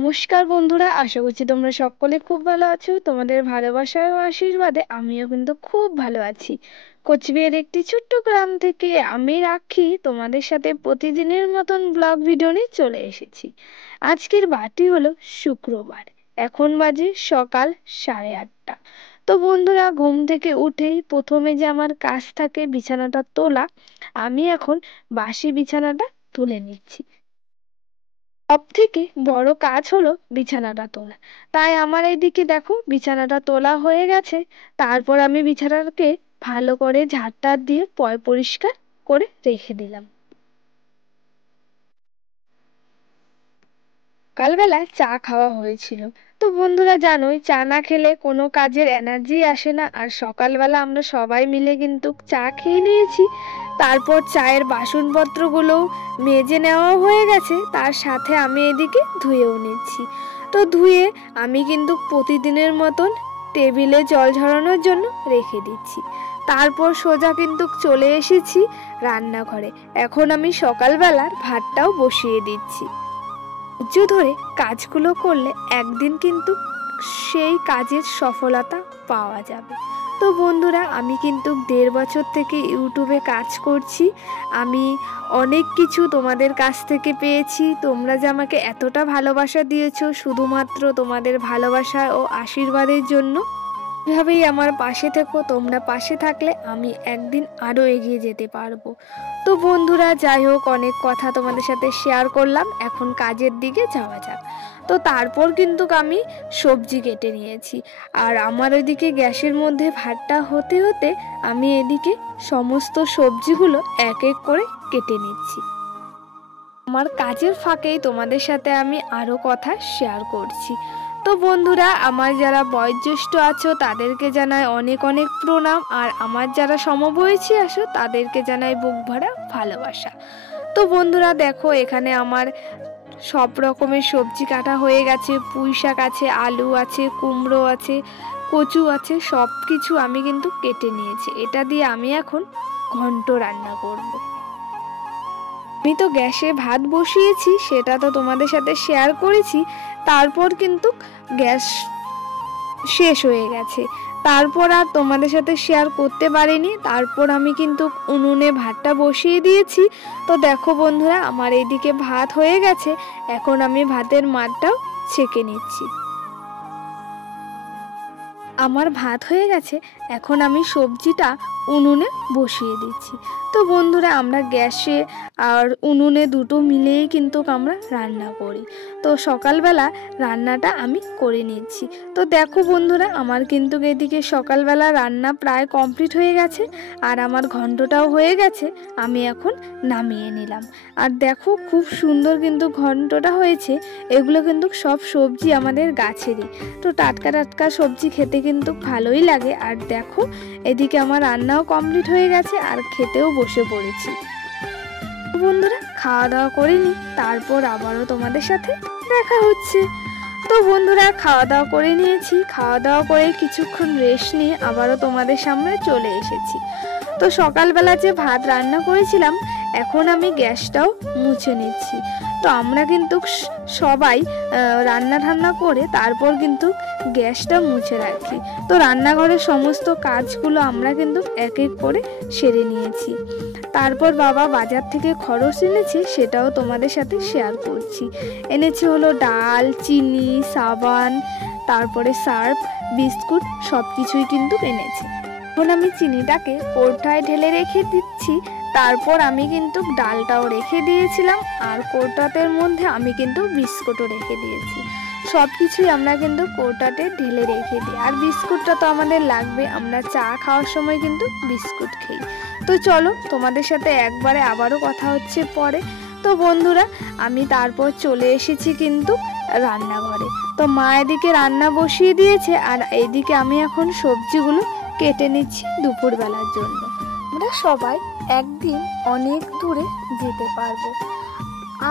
নমস্কার বন্ধুরা, আশা করছি তোমরা সকলে খুব ভালো আছো। তোমাদের ভালোবাসা ও আশীর্বাদে আমিও কিন্তু খুব ভালো আছি। কোচবিহারের একটি ছোট্ট গ্রাম থেকে আমি রাখি তোমাদের সাথে প্রতিদিনের মতন ব্লগ ভিডিও নিয়ে চলে এসেছি। আজকের বারটি হলো শুক্রবার, এখন বাজে সকাল 8:30। তো বন্ধুরা, ঘুম থেকে উঠেই প্রথমে যে আমার কাজ থাকে বিছানাটা তোলা, আমি এখন বাসি বিছানাটা তুলে নিচ্ছি। সব থেকে বড় কাজ হলো বিছানাটা তোলা। তাই আমার এইদিকে দেখো বিছানাটা তোলা হয়ে গেছে। তারপর আমি বিছানাটাকে ভালো করে ঝাড় দিয়ে পরিষ্কার করে রেখে দিলাম। সকালবেলায় চা খাওয়া হয়েছিল। তো বন্ধুরা জানোই, চা না খেলে কোনো কাজের এনার্জি আসে না। আর সকালবেলা আমরা সবাই মিলে কিন্তু চা খেয়ে নিয়েছি। তারপর চায়ের বাসনপত্রগুলো মেজে নেওয়া হয়ে গেছে, তার সাথে আমি এদিকে ধুয়েও নিচ্ছি। তো ধুয়ে আমি কিন্তু প্রতিদিনের মতন টেবিলে জল ঝরানোর জন্য রেখে দিচ্ছি। তারপর সোজা কিন্তু চলে এসেছি রান্নাঘরে। এখন আমি সকালবেলার ভাতটাও বসিয়ে দিচ্ছি। ধৈর্য ধরে কাজগুলো করলে একদিন কিন্তু সেই কাজের সফলতা পাওয়া যাবে। তো বন্ধুরা, আমি কিন্তু 1.5 বছর থেকে ইউটিউবে কাজ করছি। আমি অনেক কিছু তোমাদের কাছ থেকে পেয়েছি। তোমরা যে আমাকে এতটা ভালোবাসা দিয়েছো, শুধুমাত্র তোমাদের ভালোবাসা ও আশীর্বাদের জন্য। এভাবেই আমার পাশে থেকো। তোমরা পাশে থাকলে আমি একদিন আরও এগিয়ে যেতে পারবো। তো বন্ধুরা, যাই হোক, অনেক কথা তোমাদের সাথে শেয়ার করলাম। এখন কাজের দিকে যাওয়া যাক। তো তারপর কিন্তু আমি সবজি কেটে নিয়েছি। আর আমার ওইদিকে গ্যাসের মধ্যে ভাতটা হতে হতে আমি এদিকে সমস্ত সবজিগুলো এক এক করে কেটে নিচ্ছি। আমার কাজের ফাঁকেই তোমাদের সাথে আমি আরও কথা শেয়ার করছি। তো বন্ধুরা, আমার যারা বয়োজ্যেষ্ঠ আছো তাদেরকে জানাই অনেক অনেক প্রণাম। আর আমার যারা সমবয়সী আছো তাদেরকে জানাই বুক ভরা ভালোবাসা। তো বন্ধুরা দেখো, এখানে আমার সব রকমের সবজি কাটা হয়ে গেছে। পুঁই শাক আছে, আলু আছে, কুমড়ো আছে, কচু আছে, সব কিছু আমি কিন্তু কেটে নিয়েছি। এটা দিয়ে আমি এখন ঘন্ট রান্না করব। আমি তো গ্যাসে ভাত বসিয়েছি, সেটা তো তোমাদের সাথে শেয়ার করেছি। তারপর কিন্তু গ্যাস শেষ হয়ে গেছে। তারপর আর তোমাদের সাথে শেয়ার করতে পারিনি। তারপর আমি কিন্তু উনুনে ভাতটা বসিয়ে দিয়েছি। তো দেখো বন্ধুরা, আমার এইদিকে ভাত হয়ে গেছে। এখন আমি ভাতের মাড়টাও ছেঁকে নিচ্ছি। আমার ভাত হয়ে গেছে, এখন আমি সবজিটা উনুনে বসিয়ে দিচ্ছি। তো বন্ধুরা, আমরা গ্যাসে আর উনুনে দুটো মিলেই কিন্তু আমরা রান্না করি। তো সকালবেলা রান্নাটা আমি করে নিচ্ছি। তো দেখো বন্ধুরা, আমার কিন্তু এদিকে সকালবেলা রান্না প্রায় কমপ্লিট হয়ে গেছে। আর আমার ঘন্টটাও হয়ে গেছে, আমি এখন নামিয়ে নিলাম। আর দেখো, খুব সুন্দর কিন্তু ঘন্টটা হয়েছে। এগুলো কিন্তু সব সবজি আমাদের গাছেরই। তো টাটকা টাটকা সবজি খেতে কিন্তু ভালোই লাগে। আর দেখো, এদিকে আমার রান্নাও কমপ্লিট হয়ে গেছে আর খেতেও বসে পড়েছি। বন্ধুরা, খাওয়া দাওয়া করে নি, তারপর আবারও তোমাদের সাথে দেখা হচ্ছে। তো বন্ধুরা, খাওয়া দাওয়া করে নিয়েছি। খাওয়া দাওয়া করে কিছুক্ষণ রেস্ট নিয়ে আবারও তোমাদের সামনে চলে এসেছি। তো সকালবেলা যে ভাত রান্না করেছিলাম, এখন আমি গ্যাসটাও মুছে নিচ্ছি। তো আমরা কিন্তু সবাই রান্না ঠান্না করে তারপর কিন্তু গ্যাসটা মুছে রাখি। তো রান্নাঘরের সমস্ত কাজগুলো আমরা কিন্তু এক এক করে সেরে নিয়েছি। তারপর বাবা বাজার থেকে খরচ এনেছে, সেটাও তোমাদের সাথে শেয়ার করছি। এনেছে হলো ডাল, চিনি, সাবান, তারপরে সার্ফ, বিস্কুট, সব কিছুই কিন্তু এনেছে। এখন আমি চিনিটাকে কৌটায় ঢেলে রেখে দিচ্ছি। তারপর আমি কিন্তু ডালটাও রেখে দিয়েছিলাম, আর কৌটাতের মধ্যে আমি কিন্তু বিস্কুটও রেখে দিয়েছি। সব কিছুই আমরা কিন্তু কৌটাতে ঢেলে রেখে দিই। আর বিস্কুটটা তো আমাদের লাগবে, আমরা চা খাওয়ার সময় কিন্তু বিস্কুট খাই। তো চলো, তোমাদের সাথে একবারে আবারও কথা হচ্ছে পরে। তো বন্ধুরা, আমি তারপর চলে এসেছি কিন্তু রান্নাঘরে। তো মা এদিকে রান্না বসিয়ে দিয়েছে, আর এইদিকে আমি এখন সবজিগুলো কেটে নিচ্ছি দুপুরবেলার জন্য। আমরা সবাই একদিন অনেক দূরে যেতে পারবো।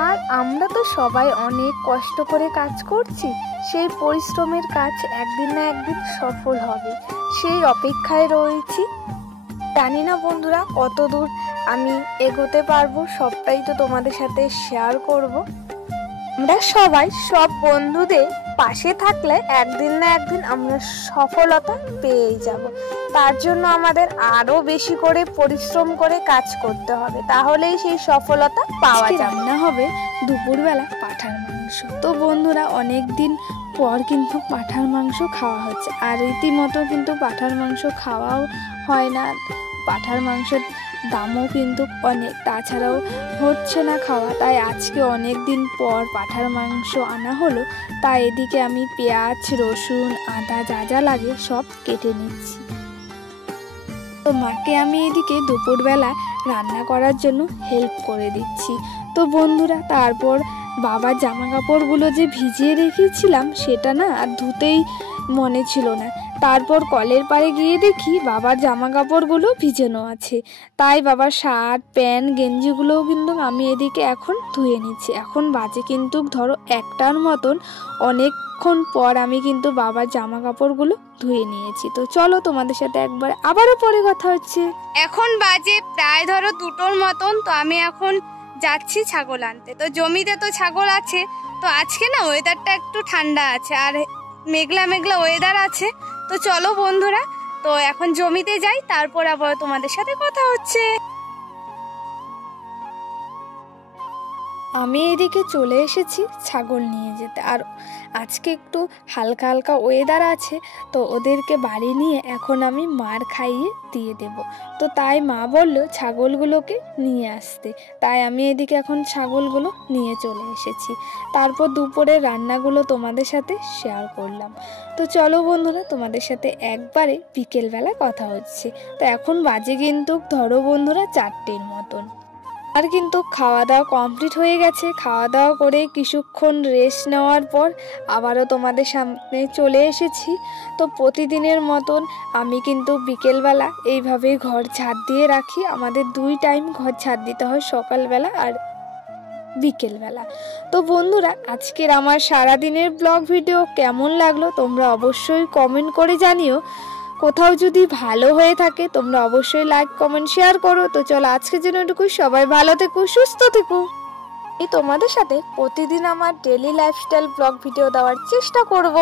আর আমরা তো সবাই অনেক কষ্ট করে কাজ করছি। সেই পরিশ্রমের কাজ একদিন না একদিন সফল হবে, সেই অপেক্ষায় রয়েছি। জানি না বন্ধুরা কত দূর আমি এগোতে পারবো, সবটাই তো তোমাদের সাথে শেয়ার করব। আমরা সবাই সব বন্ধুদের পাশে থাকলে একদিন না একদিন আমরা সফলতা পেয়ে যাব। তার জন্য আমাদের আরো বেশি করে পরিশ্রম করে কাজ করতে হবে, তাহলেই সেই সফলতা পাওয়া যাবে। না হবে দুপুরবেলা পাঁঠার মাংস। তো বন্ধুরা অনেক দিন পর কিন্তু পাঁঠার মাংস খাওয়া হচ্ছে, আর রীতিমতো কিন্তু পাঁঠার মাংস খাওয়াও হয় না। পাঁঠার মাংসের দামও কিন্তু অনেক, তাছাড়াও হচ্ছে না খাওয়া। তাই আজকে অনেক দিন পর পাঁঠার মাংস আনা হলো। তাই এদিকে আমি পেঁয়াজ, রসুন, আদা যা যা লাগে সব কেটে নিচ্ছি। তো মাকে আমি এদিকে দুপুরবেলা রান্না করার জন্য হেল্প করে দিচ্ছি। তো বন্ধুরা তারপর বাবার জামা কাপড়গুলো যে ভিজিয়ে রেখেছিলাম সেটা না আর ধুতেই মনে ছিল না। তারপর কলের পাড়ে গিয়ে দেখি বাবার জামা কাপড়গুলো ভিজানো আছে। তাই বাবার শার্ট, প্যান্ট, গেঞ্জিগুলোও কিন্তু আমি এদিকে এখন ধুয়ে নিচ্ছি। এখন বাজে কিন্তু ধরো 1টার মতন। অনেকক্ষণ পর আমি কিন্তু বাবার জামা কাপড়গুলো ধুয়ে নিয়েছি। তো চলো তোমাদের সাথে একবার আবারও পরে কথা হচ্ছে। এখন বাজে প্রায় ধরো 2টোর মতন। তো আমি এখন যাচ্ছি ছাগল আনতে। তো জমিতে তো ছাগল আছে। তো আজকে না ওয়েদারটা একটু ঠান্ডা আছে আর মেঘলা মেঘলা ওয়েদার আছে। তো চলো বন্ধুরা, তো এখন জমিতে যাই, তারপর আবার তোমাদের সাথে কথা হচ্ছে। আমি এদিকে চলে এসেছি ছাগল নিয়ে যেতে। আর আজকে একটু হালকা হালকা ওয়েদার আছে, তো ওদেরকে বাড়ি নিয়ে এখন আমি মার খাইয়ে দিয়ে দেব। তো তাই মা বললো ছাগলগুলোকে নিয়ে আসতে। তাই আমি এদিকে এখন ছাগলগুলো নিয়ে চলে এসেছি। তারপর দুপুরের রান্নাগুলো তোমাদের সাথে শেয়ার করলাম। তো চলো বন্ধুরা, তোমাদের সাথে একবারে বিকেলবেলা কথা হচ্ছে। তো এখন বাজে কিন্তু ধরো বন্ধুরা 4টের মতন। আর কিন্তু খাওয়া দাওয়া কমপ্লিট হয়ে গেছে। খাওয়া দাওয়া করে কিছুক্ষণ রেস্ট নেওয়ার পর আবারও তোমাদের সামনে চলে এসেছি। তো প্রতিদিনের মতন আমি কিন্তু বিকেলবেলা এইভাবেই ঘর ঝাড় দিয়ে রাখি। আমাদের 2 টাইম ঘর ঝাড় দিতে হয়, সকালবেলা আর বিকেলবেলা। তো বন্ধুরা আজকের আমার সারাদিনের ব্লগ ভিডিও কেমন লাগলো তোমরা অবশ্যই কমেন্ট করে জানিও। কোথাও যদি ভালো হয়ে থাকে তোমরা অবশ্যই লাইক, কমেন্ট, শেয়ার করো। তো চলো আজকের জন্য এটুকু। সবাই ভালো থেকো, সুস্থ থেকো। এই তোমাদের সাথে প্রতিদিন আমার ডেইলি লাইফস্টাইল ব্লগ ভিডিও দেওয়ার চেষ্টা করব।